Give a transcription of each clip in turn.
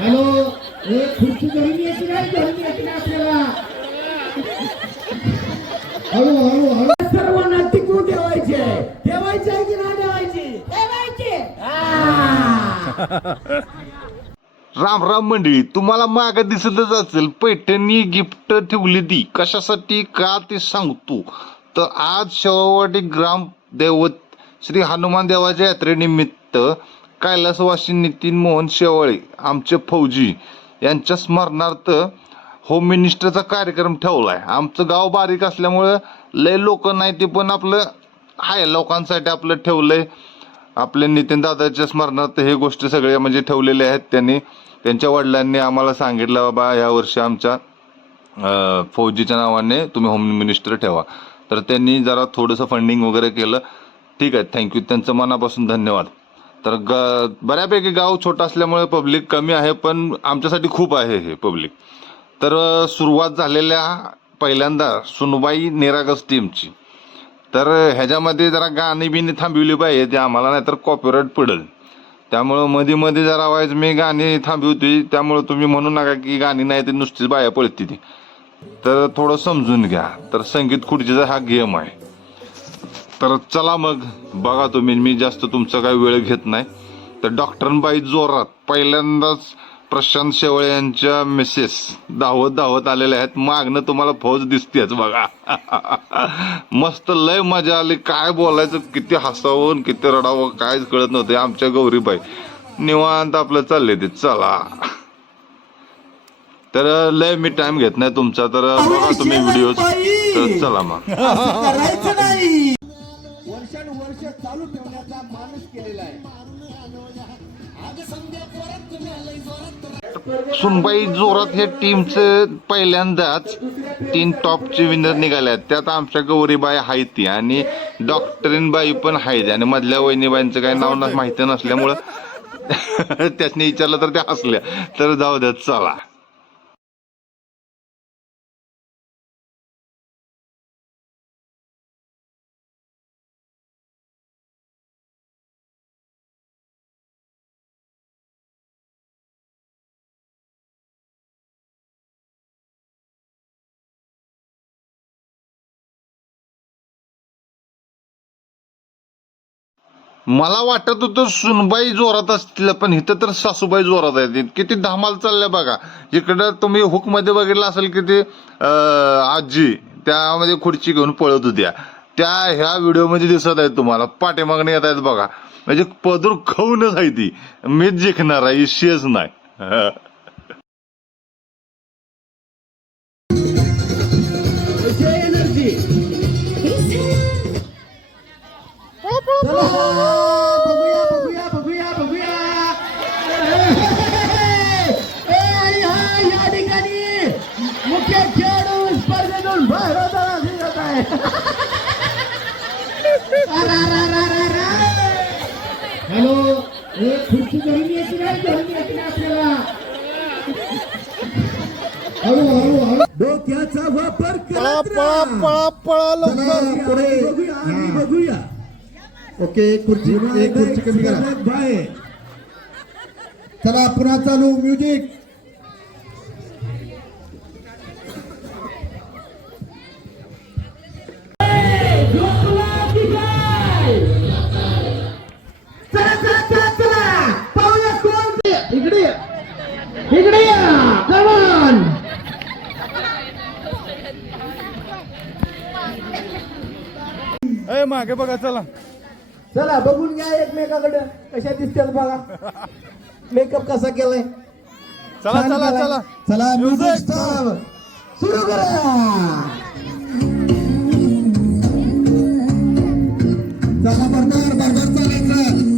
Hello, खुर्ची घेऊन यायची नाही, घेऊन यायची नाही आपल्याला. हळू हळू हळू सर्वांना टिकून ठेवायचे. ठेवायचे आहे की नाही ठेवायची? ठेवायचे. राम राम मंडळी, तुम्हाला माग दिसतच असेल पैठणी गिफ्ट ठेवली ती कशासाठी का ते सांगतो. तर आज शेवावाडी ग्राम दैवत श्री हनुमान देवाच्या यात्रेनिमित्त कैलासवासी नितीन मोहन शेवाळे आमचे फौजी यांच्या स्मरणार्थ होम मिनिस्टरचा कार्यक्रम ठेवलाय. आमचं गाव बारीक असल्यामुळं लय लोक नाही ते पण आपलं आहे लोकांसाठी आपलं ठेवलंय. आपले नितीन दादाच्या स्मरणार्थ हे गोष्टी सगळे म्हणजे ठेवलेले आहेत. त्यांनी त्यांच्या वडिलांनी आम्हाला सांगितलं बाबा या वर्षी आमच्या फौजीच्या नावाने तुम्ही होम मिनिस्टर ठेवा. तर त्यांनी जरा थोडंसं फंडिंग वगैरे केलं. ठीक आहे, थँक्यू, त्यांचं मनापासून धन्यवाद. तर बऱ्यापैकी गाव छोटं असल्यामुळे पब्लिक कमी आहे पण आमच्यासाठी खूप आहे हे पब्लिक. तर सुरुवात झालेल्या पहिल्यांदा सुनबाई निरागस टीमची. तर ह्याच्यामध्ये जरा गाणी बिणी थांबवली पाहिजे ते आम्हाला, नाहीतर कॉपीराईट पडेल. त्यामुळं मध्ये मध्ये जरा वाईज मी गाणी थांबवतोय. त्यामुळं तुम्ही म्हणू नका की गाणी नाही तर नुसतीच बाया पळते ती. तर थोडं समजून घ्या. तर संगीत खुर्चीचा हा गेम आहे. तर चला मग बघा तुम्ही, मी जास्त तुमचा काही वेळ घेत नाही. तर डॉक्टरबाई जोरात पहिल्यांदाच प्रशांत शेवाळे यांच्या मिसेस धावत धावत आलेल्या आहेत. मागणं तुम्हाला फौज दिसतेच बघा. मस्त लय मजा आली. काय बोलायचं, किती हसावं किती रडावं कायच कळत नव्हतं. आमच्या गौरीबाई निवांत आपलं चालले ते. चला तर लय मी टाइम घेत नाही तुमचा. तर बघा तुम्ही व्हिडिओ. तर चला मग. वर्षानुवर्ष चालू ठेवण्याचा माणूस केलेला आहे. सुनबाई जोरात हे टीमचं पहिल्यांदाच 3 टॉपचे विनर निघाले आहेत. त्यात आमच्या गौरीबाई आहेत ती आणि डॉक्टरीनबाई पण आहेत. आणि मधल्या वहिनीबाईंचं काही नाव माहिती नसल्यामुळं त्यासनी विचारलं तर त्या हसल्या. तर जाऊ द्या, चला. मला वाटत होतं सुनबाई जोरात असतील पण इथं तर सासूबाई जोरात आहेत. किती धमाल चालल्या बघा. इकडं तुम्ही हुक मध्ये बघितलं असेल की ते आजी त्यामध्ये खुर्ची घेऊन पळत होत्या. त्या ह्या व्हिडिओ मध्ये दिसत आहेत तुम्हाला. पाठीमागणे येत आहेत बघा. म्हणजे पदर खाऊनच आहे ती. मीच जिंकणार आहे, इशेच नाही. बघूया बघूया बघूया बघूया. या ठिकाणी मुख्य खेळाडू स्पर्धेतून बाहेर जात आहे. हॅलो, खुर्ची घेऊन यायची नाही, घेऊन यायची नाही आपल्याला. हळू हळू हळू डोक्याचा वापर करा. बघूया. ओके, खुर्ची एक खुर्ची कमी करा. बाय, चला पुन्हा चालू. म्युझिक. इकडे इकडे या. कमान मागे बघा. चला चला बघून घ्या एकमेकाकडे कशा दिसतात बघा. मेकअप कसा केलाय. चला चला चला चला म्युझिक स्टार सुरू करा. चला बरोबर बरोबर चालायचं.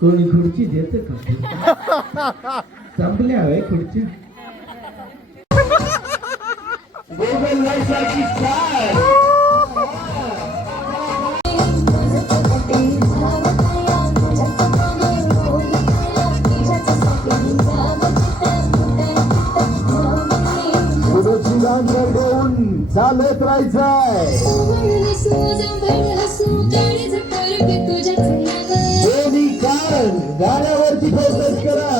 कोणी खुर्ची देत का? संपल्या हवे खुर्च्या. मांजर घेऊन चालत राहायचंय दोन्ही कान गाण्यावरती फोकस करा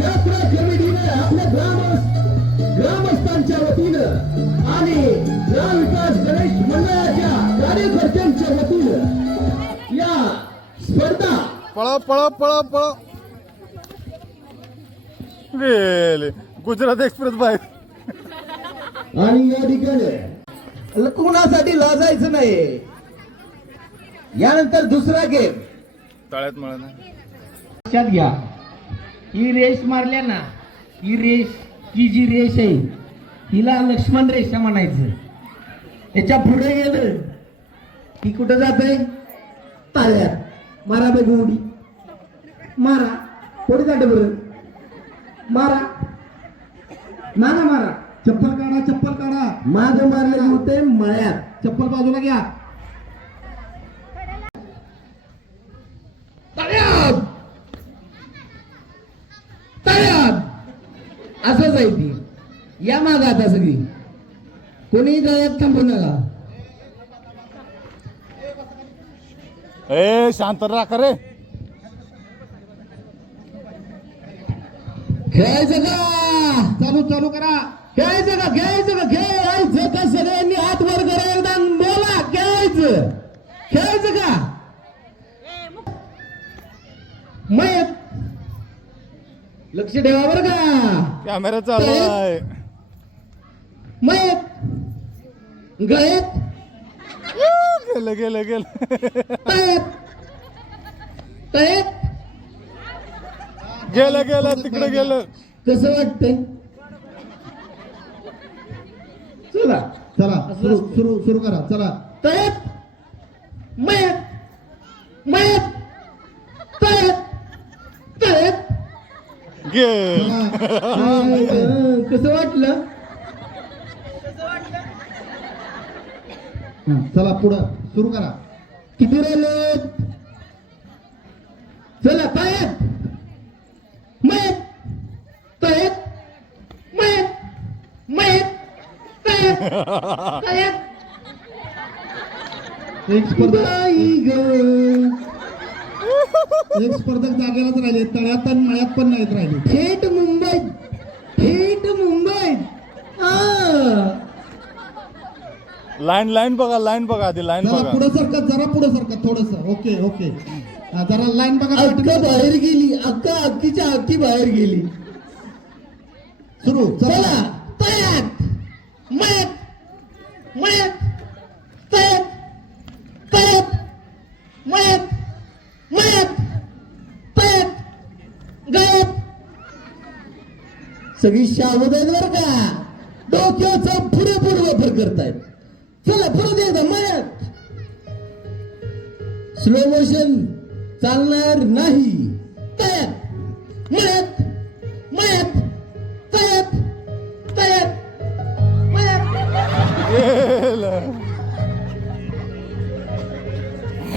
यात्रा कमिटीने आपल्या ग्रामस्थांच्या वतीनं आणि ग्राम विकास गणेश मंडळाच्या कार्यकर्त्यांच्या वतीनं या स्पर्धा पळा पळा पळा पळा गेले गुजरात एक्सप्रेस बाहेर आणि या ठिकाणी कोणासाठी लाजायचं नाही. यानंतर दुसरा गेम तळ्यात म्हणा लक्षात घ्या. ही रेस मारल्या ना ही जी रेस आहे हिला लक्ष्मण रेषा म्हणायचं. याच्या पुढे गेलं ही कुठं जाते ताळ्यात मारा बघू उडी मारा पुढे जाते बरं मारा मारा मारा चप्पल काढा माग मारले होते मळ्यात चप्पल बाजूला घ्या तळ्यात तळ्यात असंच आहे ती. या माग आता सगळी कोणी गळ्यात थांबू नका. ए शांत राखा रे खेळायचं का चालू करा खेळायचं का खेळायचं का सगळ्यांनी हात वर करा एकदा बोला खेळायचं का मग लक्ष ठेवा बरं का. कॅमेरा चालू आहे मग गळ्यात गेलं गेलं तिकडे गेलं. कसं वाटतंय चला सुरू करा चला तळ्यात मयत तळ्यात गेल कसं वाटलं चला पुढं सुरू करा. किती राहिले चला तळ्यात मयत एक स्पर्धक जागेलाच राहिले तळ्यात आणि मळ्यात पण नाहीत राहिले. थेट मुंबईत लाईन बघा आधी लाईन बघा. पुढे सरका थोडस ओके जरा लाईन बघा. अक्का बाहेर गेली अक्कीच्या अक्की बाहेर गेली. सुरू चला तळ्यात मळ्यात गळ्यात सगळी शावध आहेत बरं का. डोक्याचा पुरेपूर वापर करतायत. चला पुढे दे मळ्यात स्लो मोशन चालणार नाही. तळ्यात मळ्यात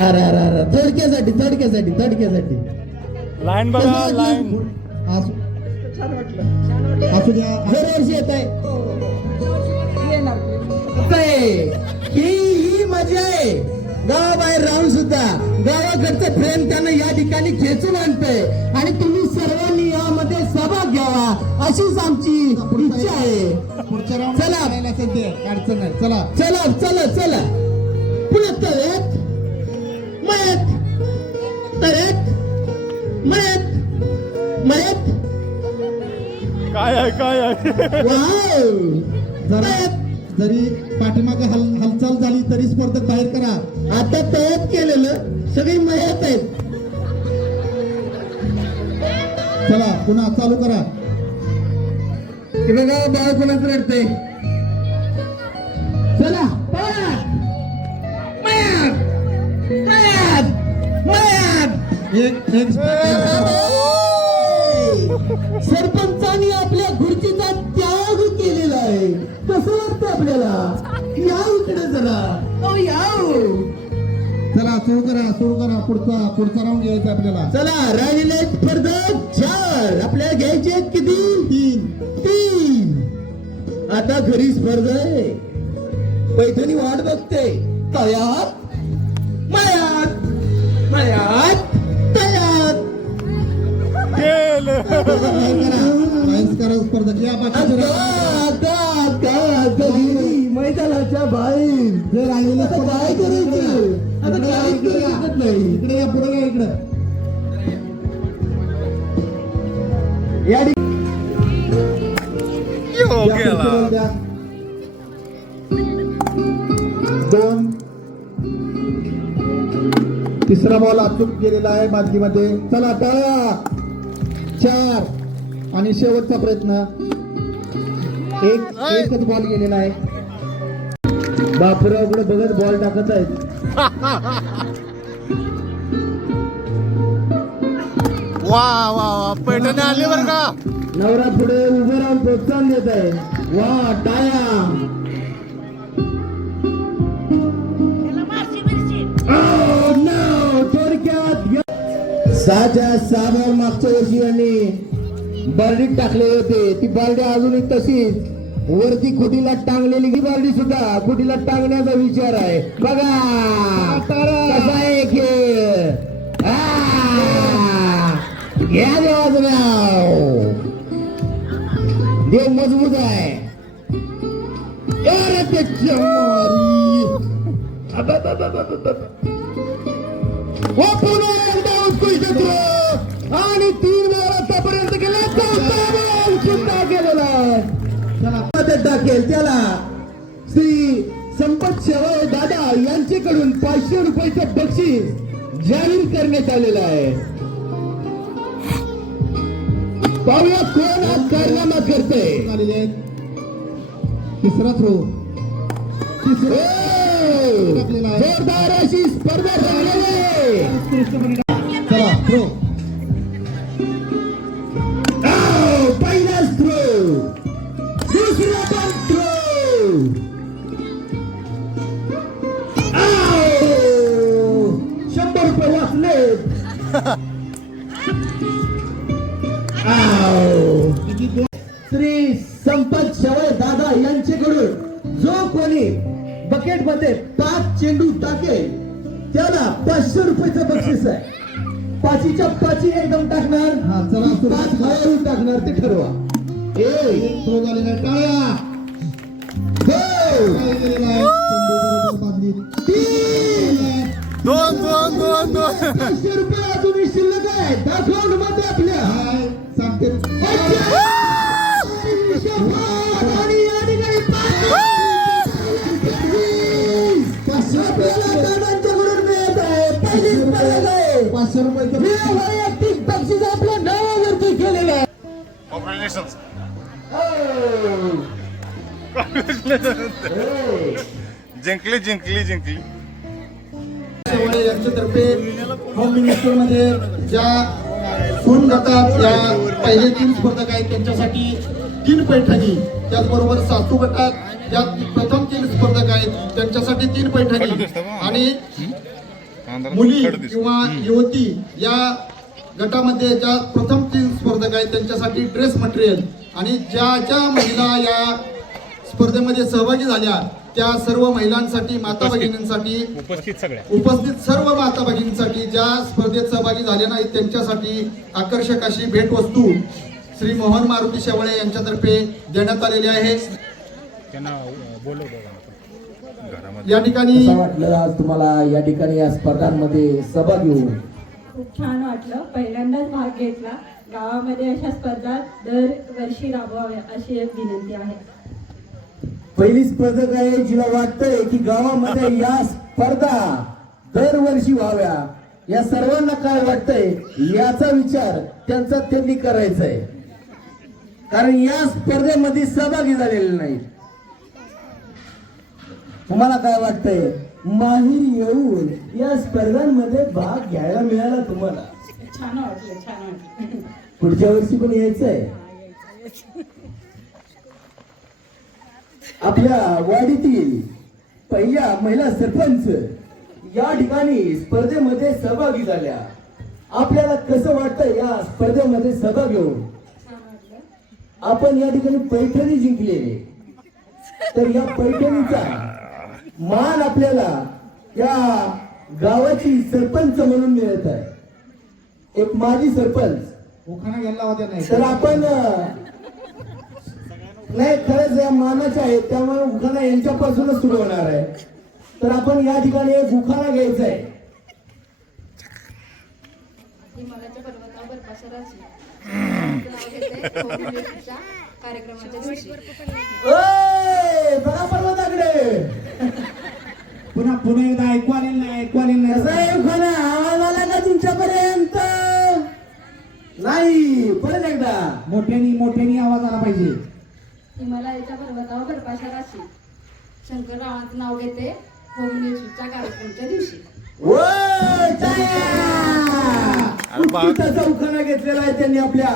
अरे थोडक्यासाठी लाईन बघा लाईन. असू द्या दरवर्षी येत आहे ही मजा आहे. गावाबाहेर राहून सुद्धा गावाकडचं प्रेम त्यांना या ठिकाणी खेचून आणतंय आणि तुम्ही सर्वांनी यामध्ये सहभाग घ्यावा अशीच आमची इच्छा आहे. चला अडचण नाही. चला पुढे तळ्यात मळ्यात काय आहे वाव. जरी पाठीमागे हालचाल झाली तरी स्पर्धक बाहेर करा. आता तयात केलेलं सगळी मयात आहेत. चला पुन्हा चालू करा. बघा बाळ कोणाच रडते. चला सरपंचांनी आपल्या खुर्चीचा त्याग केलेला आहे. कसं वाटतं आपल्याला. या इकडे जरा चला सुरू करा पुढचा राऊंड घ्यायचा आपल्याला. चला राहिले स्पर्धक 4 बर आपल्याला घ्यायचे आहेत किती? तीन. आता घरी स्पर्धा आहे. पैठणी वाट बघते. तयार मयात तयार. गेलं. मैदानाच्या बाहेर जर राहिलेलं तर काय करायचं? आता काहीच करू शकत नाही. इकडे या, पुढे या, इकडे या. यो, गेला. 2 तिसरा बॉल अचूक गेलेला आहे बादलीमध्ये. चला टाळा. 4 आणि शेवटचा प्रयत्न. एकच बॉल गेलेला आहे. बापरावकडे बघत बॉल टाकत आहेत. वा पैठणी आली बर का. नवरा पुढे उभं राहून प्रोत्साहन देत आहे. वा टाळ्या. थोडक्यात 6 बॉल मागच्या वर्षी यांनी बार्डीत टाकले होते. ती बार्डी अजूनही तशीच वरती खुटीला टांगलेली. ही बार्डी सुद्धा खुटीला टांगण्याचा विचार आहे. बघा कसा आहे खेळ. घ्या देवाचं नाव. देव मजबूत आहे. अरे त्याच्या मारी. पुन्हा एकदा उत्कृष्ट थ्रो आणि 3 बॉल आतापर्यंत गेला. 4था बॉल सुद्धा गेलेला आहे. टाकेल त्याला श्री संपत शेवळे दादा यांच्याकडून 500 रुपयाचं बक्षीस जाहीर करण्यात आलेलं आहे. पाहूया कोण आज कारनामा करते. तिसरा थ्रो. जोरदार अशी स्पर्धा रंगलेली आहे. चला थ्रो. पहिलाच थ्रो. दुसरा पण थ्रो. 100 रुपये वाचले. श्री संपत शेवळे दादा यांच्याकडून जो कोणी बकेट मध्ये 5 चेंडू टाकेल त्याला 500 रुपयाचं बक्षीस आहे. 5च्या 5 एकदम टाकणार. हा, चला, सुरू. 5 बाहेरून टाकणार ते ठरवा. थ्रो झालेला आहे. टाळ्या. काय गेलेला आहे. चेंडू बरोबर बादलीत. 2 500 रुपये अजूनही शिल्लक आहे. दाखवून मध्ये आपल्या काय सांगते. आणि या ठिकाणी 500 आपल्याला दादांच्याकडून मिळत आहे. पहिली स्पर्धा आहे. 500 रुपयाचं हे वैयक्तिक बक्षीस आपल्या नावावरती केलेलं आहे. कॉंग्रॅच्युलेशन. जिंकली. शेवळे यांच्यातर्फे होम मिनिस्टरमध्ये ज्या सून गटात या पहिले 3 स्पर्धक आहेत त्यांच्यासाठी 3 पैठणी. त्याचबरोबर सासू गटात ज्या प्रथम 3 स्पर्धक आहेत त्यांच्यासाठी 3 पैठणी. आणि मुली किंवा युवती या गटामध्ये ज्या प्रथम 3 स्पर्धक आहेत त्यांच्यासाठी ड्रेस मटेरियल. आणि ज्या महिला या स्पर्धेमध्ये सहभागी झाल्या त्या सर्व महिलांसाठी, माता भगिनींसाठी, उपस्थित सर्व माता भगिनींसाठी ज्या स्पर्धेत सहभागी झाल्या नाहीत त्यांच्यासाठी आकर्षक अशी भेटवस्तू श्री मोहन मारुती शेवळे यांच्यातर्फे देण्यात आलेली आहे. या ठिकाणी कसं वाटलं आज तुम्हाला या ठिकाणी या स्पर्धांमध्ये सहभागी होऊन? खूप छान वाटलं. पहिल्यांदाच भाग घेतला. गावामध्ये अशा स्पर्धा दरवर्षी राबवाव्या अशी एक विनंती आहे. पहिली स्पर्धक आहे जिला वाटतंय की गावामध्ये या स्पर्धा दरवर्षी व्हाव्या. या सर्वांना काय वाटतंय याचा विचार त्यांनी करायचा आहे. कारण या स्पर्धेमध्ये सहभागी झालेले नाहीत. तुम्हाला काय वाटतंय माहीर येऊन या स्पर्धांमध्ये भाग घ्यायला मिळाला तुम्हाला? छान वाटलं. पुढच्या वर्षी पण यायचंय. आपल्या वाडीतील पहिल्या महिला सरपंच या ठिकाणी स्पर्धेमध्ये सहभागी झाल्या. आपल्याला कसं वाटतं या स्पर्धेमध्ये सहभाग घेऊन? आपण या ठिकाणी पैठणी जिंकलेली, तर या पैठणीचा मान आपल्याला या गावाची सरपंच म्हणून मिळत आहे, एक माजी सरपंच. उखाणा घ्यायला होत्या नाही तर आपण नाही, खरंच या मानाच्या आहेत, त्यामुळे उखाणा यांच्यापासूनच सुरू होणार आहे. तर आपण या ठिकाणी एक उखाणा घ्यायचा आहे. हिमालयाच्या पर्वतावर बर्फाच्या राशी नाव घेते होममेडच्या कार्यक्रमाच्या दिवशी. ओय, बघा पर्वताकडे. पुन्हा पुन्हा एकदा ऐकू आलेलं नाही, ऐकू आलेलं कसा नाही. आहे उखाणा? आवाज आला का तुमच्यापर्यंत? नाही, परत एकदा. मोठ्यानी आवाज आला पाहिजे. हिमालयाच्या पर्वतावर बर्फाच्या राशी शंकररावांचं नाव घेते होममेडच्या कार्यक्रमाच्या दिवशी. ओय, टाळ्या! उत्कृष्टाचा उखाणा घेतलेला आहे त्यांनी आपल्या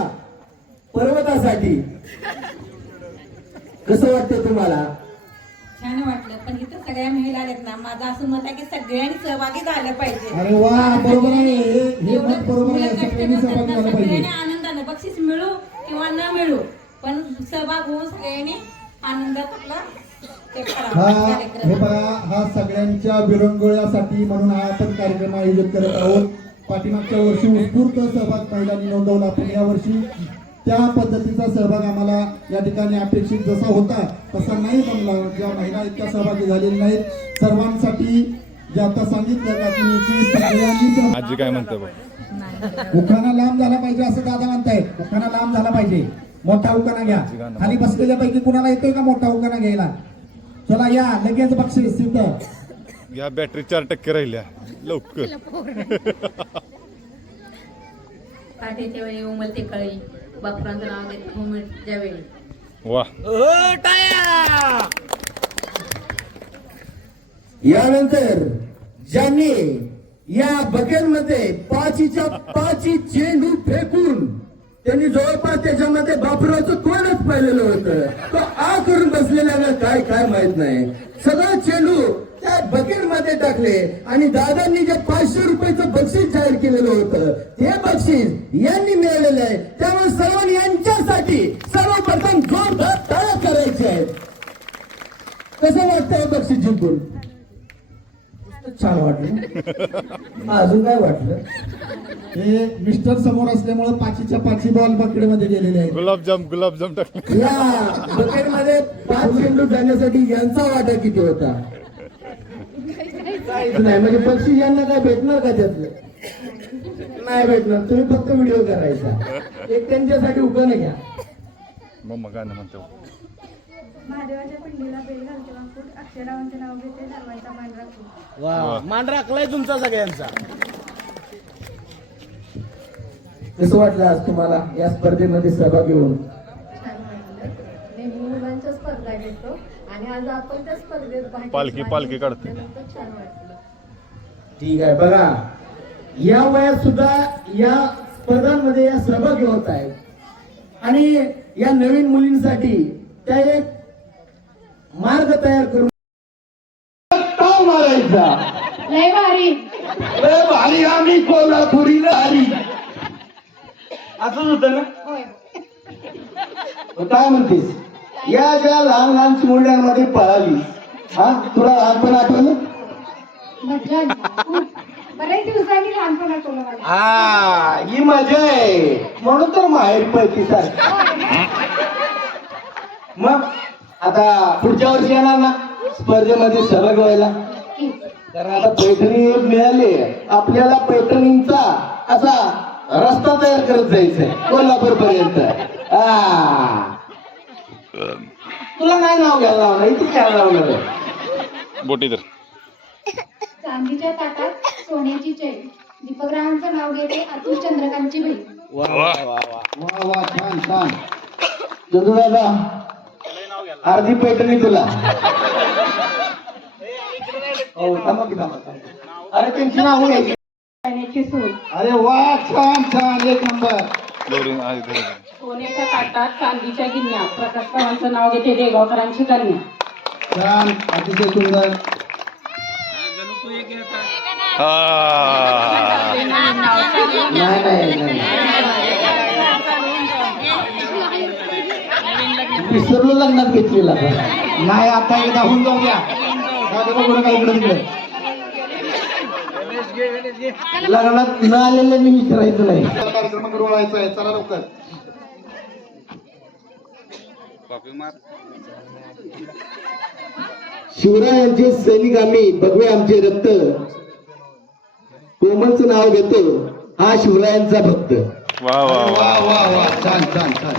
पर्वतासाठी. कसं वाटतं तुम्हाला? छान वाटलं, पण इथं सगळ्या महिला आल्यात ना, माझं असं मत आहे की सगळ्यांनी सहभागी झालं पाहिजे. अरे वा, बरोबर आहे, हे एवढं मत बरोबर मुलं आहे. कष्ट सगळ्यांनी करतात सहभागी ना, झालं पाहिजे. सगळ्यांनी आनंदानं बक्षीस मिळू किंवा न मिळू, पण सहभाग होऊन सगळ्यांनी आनंदात आपला ते करावा हे कार्यक्रम. बघा, हा सगळ्यांच्या विरंगुळ्यासाठी म्हणून हा आपण कार्यक्रम आयोजित करत आहोत. पाठीमागच्या वर्षी उत्स्फूर्त सहभाग महिलांनी नोंदवला, पण या वर्षी त्या पद्धतीचा सहभाग आम्हाला या ठिकाणी अपेक्षित जसा होता तसा नाही जमला. ज्या महिला इतक्या सहभागी झालेल्या नाहीत, सर्वांसाठी जे आता सांगितलं का तुम्ही की सगळ्यांनी आजी काय म्हणते बघ. उखाणा लांब झाला पाहिजे असं दादा म्हणतायत. उखाणा लांब झाला पाहिजे. मोठा उखाणा घ्या. खाली बसलेल्या पैकी कुणाला येतोय का मोठा उखाणा घ्यायला? चला या, लगेच बक्षीस तिथं. या बॅटरी 4% राहिल्या लवकर. पाठीच्या वेळी उमलते कळी, बापरांचं नाव घेते होममेडच्या वेळी. वा, यानंतर ज्यांनी या बकेटमध्ये पाचीच्या पाची चेंडू फेकून त्यांनी जवळपास त्याच्यामध्ये बापराचं तोंडच पाहिलेलं होतं, तो आ करून बसलेल्यानं काय काय माहित नाही. सगळं चेंडू त्या बकेटमध्ये टाकले आणि दादांनी जे 500 रुपयाचं बक्षीस जाहीर केलेलं होतं ते बक्षीस यांनी मिळालेलं आहे. त्यामुळे सर्वांनी यांच्यासाठी सर्वप्रथम जोरदार टाळ्या करायचे आहेत. कसं वाटतंय बक्षीस जिंकून? छान वाटलं. अजून काय वाटलं? हे मिस्टर समोर असल्यामुळे पाचीच्या पाची बॉल बकेटमध्ये गेलेले आहेत. गुलाबजाम टाकले. या बकेटमध्ये 5 चेंडू जाण्यासाठी यांचा वाटा किती होता? काहीच नाही. म्हणजे बक्षीस यांना काय भेटणार का त्यातलं? नाही भेटणार. तुम्ही फक्त व्हिडिओ करायचा. एक त्यांच्यासाठी उखाणा घ्या. मग गाणं म्हणतो. महादेवाच्या पिंडीला बेल घालते वांकूट अक्षरावांचे नाव घेते सर्वांचा मान राखून. वा, मान राखलाय तुमचा सगळ्यांचा. कसं वाटलं आज तुम्हाला या स्पर्धेमध्ये सहभागी होऊन? छान वाटलं. नेहमी मुलांच्या स्पर्धा घेतो आणि आज आपण त्या स्पर्धेत पालखी काढते. छान वाटलं. ठीक आहे. बघा, या वयात सुद्धा या स्पर्धांमध्ये या सहभागी होत आहेत आणि या नवीन मुलींसाठी त्या एक मार्ग तयार करून ताव मारायचा. लय भारी. लय भारी, आम्ही कोल्हापुरी लहरी. असंच होतं ना? मग काय म्हणतेस? या ज्या लहान लहान चिमुरड्यांमध्ये पळाली, हा तुला लहानपण आठवलं? मजा आली. बऱ्याच दिवसांनी लहानपण आठवलं मला. हा, ही मजा आहे. म्हणून तर माहेर पळती सारखी. मग आता पुढच्या वर्षी येणार ना स्पर्धेमध्ये सहभाग व्हायला? कारण आता पैठणी मिळाली, आपल्याला पैठणींचा असा रस्ता तयार करत जायचंय कोल्हापूर पर्यंत. तुला नाही नाव घ्यायला लावणार, इथे घ्यायला लावणार. बोटी तर चांदीच्या ताटात सोन्याची चैन दीपकरावांचं नाव घेते अतुल चंद्रकांतची बहीण. वा वा वा वा. वा वा, छान छान. चंदू दादा, अर्धी पैठणी तुला. हो, थांबा की थांबा. अरे त्यांची नाव घ्यायची. सोन्याची सून. अरे वा, छान छान, एक नंबर. सोन्याच्या ताटात चांदीच्या गिन्या प्रकाशरावांचं नाव घेते देगावकरांची कन्या. छान, अतिशय सुंदर. नाही विसरलो लग्नात घेतलेला नाही. आता एकदा होऊन जाऊ द्या. बघू काय इकडे तिकडे लग्नात न आलेले मी विचारायचं नाही. कार्यक्रम वळायचा आहे. चला लवकर. शिवरायांचे सैनिक आम्ही बघवे आमचे रक्त, कोमलचं नाव घेतो हा शिवरायांचा भक्त. वा वा वा वा वा छान छान छान.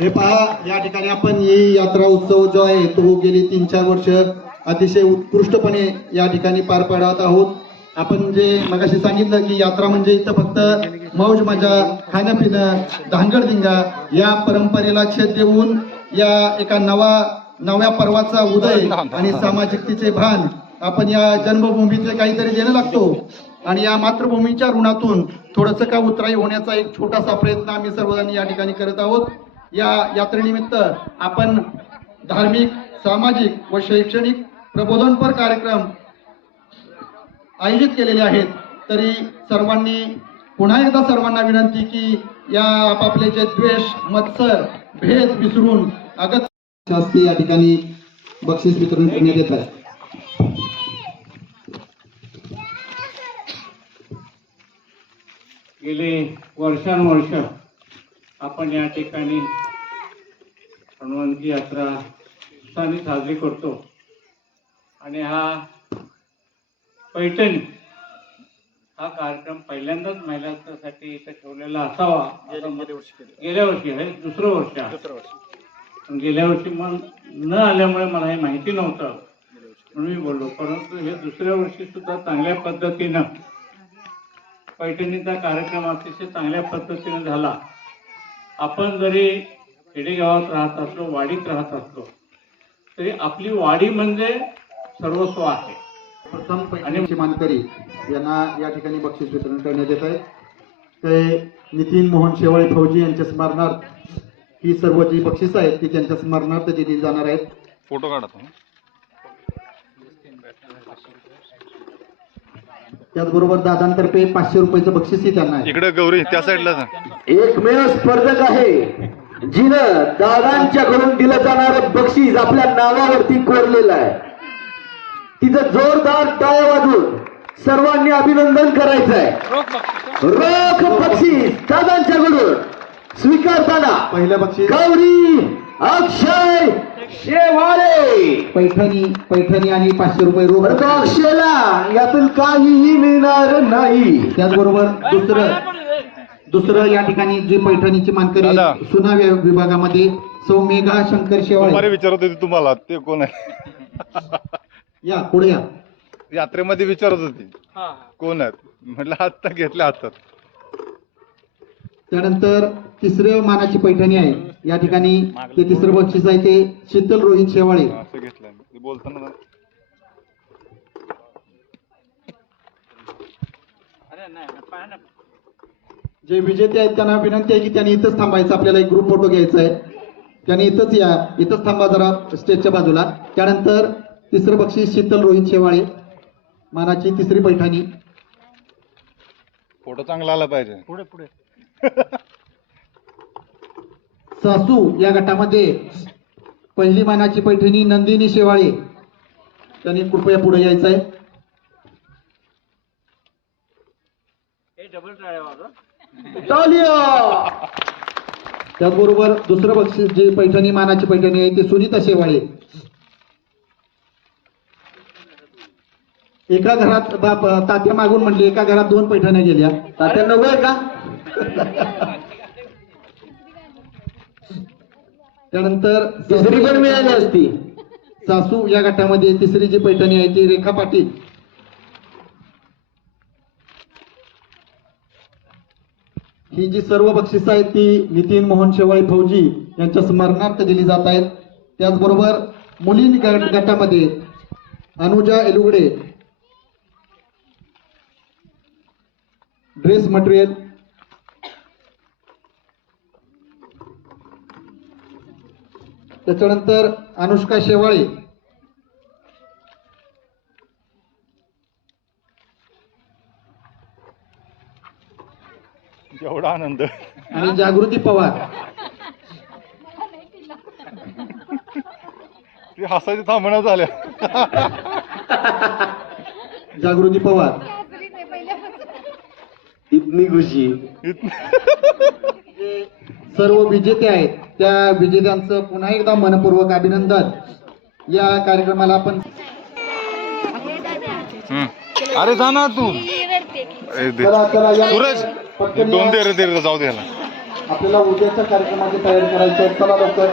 हे पहा, या ठिकाणी आपण ही यात्रा उत्सव जो आहे तो गेली 3-4 वर्ष अतिशय उत्कृष्टपणे या ठिकाणी पार पाडत आहोत. आपण जे मगाशी सांगितलं की यात्रा म्हणजे इथं फक्त मौज मजा, खाणं पिणं, धांगडधिंगा या परंपरेला छेद देऊन या एका नव्या पर्वाचा उदय आणि सामाजिकतेचे भान आपण या जन्मभूमीचे काहीतरी देणं लागतो. आणि या मातृभूमीच्या ऋणातून थोडंसं का उतराई होण्याचा एक छोटासा प्रयत्न आम्ही सर्वजण या ठिकाणी करत आहोत. या यात्रेनिमित्त आपण धार्मिक, सामाजिक व शैक्षणिक प्रबोधनपर कार्यक्रम आयोजित केलेले आहेत. तरी सर्वांनी पुन्हा एकदा सर्वांना विनंती की या आपापले जे द्वेष, मत्सर, भेद विसरून अगत शासकीय या ठिकाणी बक्षीस वितरण करण्यात येत आहे. गेले वर्षानुवर्ष आपण या ठिकाणी हनुमानची यात्रा उत्साहाने साजरी करतो. आणि हा पैठणी हा कार्यक्रम पहिल्यांदाच महिलांसाठी इथं ठेवलेला असावा. गेल्या वर्षी आहे, दुसरं वर्ष आहे. पण गेल्या वर्षी मग न आल्यामुळे मला हे माहिती नव्हतं म्हणून मी बोललो. परंतु हे दुसऱ्या वर्षी सुद्धा चांगल्या पद्धतीनं पैठणीचा कार्यक्रम अतिशय चांगल्या पद्धतीने झाला. आपण जरी खेडेगावात राहत असलो, वाडीत राहत असलो तरी आपली वाडी म्हणजे सर्वस्व आहे. प्रथम पैठणीचे मानकरी यांना या ठिकाणी बक्षीस वितरण करण्यात येत आहे. ते नितीन मोहन शेवाळे फौजी यांच्या स्मरणार्थ ही सर्व जी बक्षीस आहेत ती त्यांच्या स्मरणार्थ दिली जाणार आहेत. फोटो काढा. त्याचबरोबर दादांतर्फे 500 रुपयाचं बक्षीसही त्यांना आहे. इकडे गौरी त्या साईडला जा. एकमेव स्पर्धक आहे जिनं दादांच्याकडून दिलं जाणारं बक्षीस आपल्या नावावरती कोरलेलं आहे. तिचं जोरदार टाळ्या वाजवून सर्वांनी अभिनंदन करायचं आहे. रोख बक्षीस दादांच्याकडून स्वीकारताना पहिलं बक्षीस गौरी अक्षय शेवाळे. पैठणी आणि 500 रुपये रोख. अक्षयला यातून काहीही मिळणार नाही. त्याचबरोबर दुसरं या ठिकाणी जी पैठणीची मानकरी दादा. आहेत, सुना विभागामध्ये सौ मेघा शंकर शेवाळे. तुम्हाला विचारत होती तुम्हाला ते कोण आहे. या पुढे या. यात्रेमध्ये विचारत होती कोण आहेत, म्हटलं आता घेतल्या हातात. त्यानंतर तिसरं मानाची पैठणी आहे. या ठिकाणी ते तिसरं बक्षीस आहे ते शीतल रोहित शेवाळे. असं घेतलंय ते बोलताना ना. जे विजेते आहेत त्यांना विनंती आहे की त्यांनी इथंच थांबायचं. आपल्याला एक ग्रुप फोटो घ्यायचा आहे. त्यांनी इथंच या, इथंच थांबा जरा स्टेजच्या बाजूला. त्यानंतर तिसरं बक्षीस शीतल रोहित शेवाळे, मानाची तिसरी पैठणी. फोटो चांगला आला पाहिजे. पुढे पुढे. सासू या गटामध्ये पहिली मानाची पैठणी नंदिनी शेवाळे. त्यांनी कृपया पुढे यायचं आहे. त्याचबरोबर दुसरं बक्षीस जी पैठणी मानाची पैठणी आहे ती सुनीता शेवाळे. एका घरात तात्या मागून म्हणले एका घरात 2 पैठण्या गेल्या. तात्या नको आहे का? त्यानंतर तिसरी पण मिळाली असती. सासू या गटामध्ये तिसरी जी पैठणी आहे ती रेखा पाटील. ही जी सर्व बक्षिसं आहेत ती नितीन मोहन शेवाळे फौजी यांच्या स्मरणार्थ दिली जात आहेत. त्याचबरोबर मुलीं गटामध्ये अनुजा एलुगडे ड्रेस मटेरियल. त्याच्यानंतर अनुष्का शेवाळे. एवढा आनंद. आणि जागृती पवार. ते हसायचे थांबणं झाल्या. जागृती पवार. इतनी खुशी. जे सर्व विजेते आहेत त्या विजेत्यांचं पुन्हा एकदा मनपूर्वक अभिनंदन. या कार्यक्रमाला आपण अरे जा ना तू. चला चला या सूरज पटकन दोन या. दे रे जाऊ द्याला. आपल्याला उद्याच्या कार्यक्रमाची तयारी करायची आहे. चला लवकर.